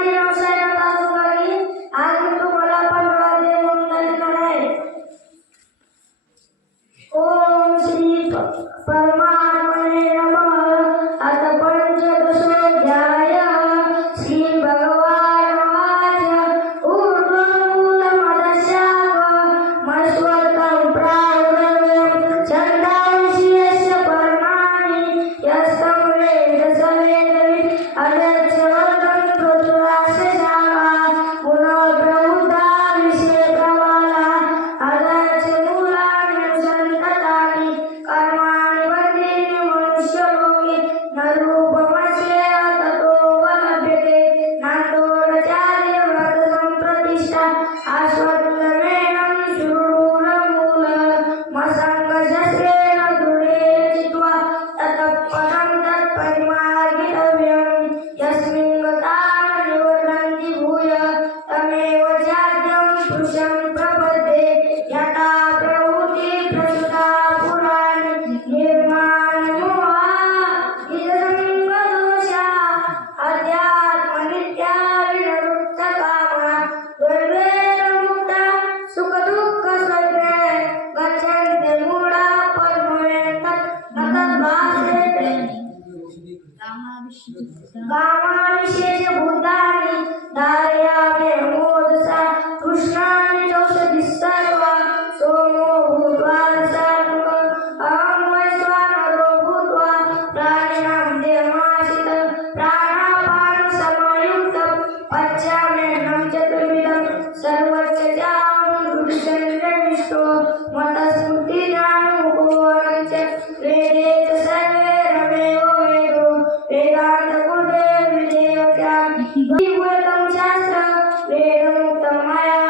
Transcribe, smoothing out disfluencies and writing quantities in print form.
माझी व्यवसायात आजूबाजी आज मी तुम्हाला 15 दिवस देणार आहे. ओम श्री परमात्मने नमः. अथ पंचदशोऽध्याय. श्री भगवानुवाच. ऊर्ध्वमूलमदशाकमश्वत्थं प्राहुरव्यं छन्दांसि यस्य पर्णानि यस्तं वेद स वेदवित्. अदक्षवदं पृथुरास्य शाखा पुनः प्रवृद्धा विषये प्रबला. अदक्षमूलान्यनुसन्ततानि कर्माणि बन्धीनि मनुष्यलोके न रूपमस्येह ततोपलभ्यते. नान्तोरचार्य व्रतसम्प्रतिष्ठा आश्वत्थमेनं शूलमूलमसङ्गशस्त्रेण दृढेन चित्वा ततः पदं तत्परिमार्गितव्यं. यस्मिन् गता न निवर्तन्ति भूय तमेव चाद्यं पुरुषं प्रपद्ये. यथा प्रवृत्ति प्रसुता पुराणि निर्माणमोहा निजसङ्गदोषा अध्यात्मनित्या विनिवृत्तकामा द्वन्द्वेन मुक्ता सुखदुःखस्वर्गे गच्छन्ति मूढा पद्मवेत्तत् न तद्भासेते. कामाविशेषभूतानि धारयामे मोदसा कृष्णानि चौषधिः सर्वा. सोमो भूत्वा रसात्मकः अहं वैश्वानरो भूत्वा प्राणिनां देहमाश्रितः प्राणापानसमायुक्तः पच्याम्यन्नं चतुर्विधं. सर्वस्य चाहं गुरुचन्द्रनिष्ठो मतस्मृतिज्ञानमुपो च. वेदे च सर्वे रमेव वेदो वेदान्तकृते विधेयत्या. विभूतं शास्त्रं वेदमुक्तं मया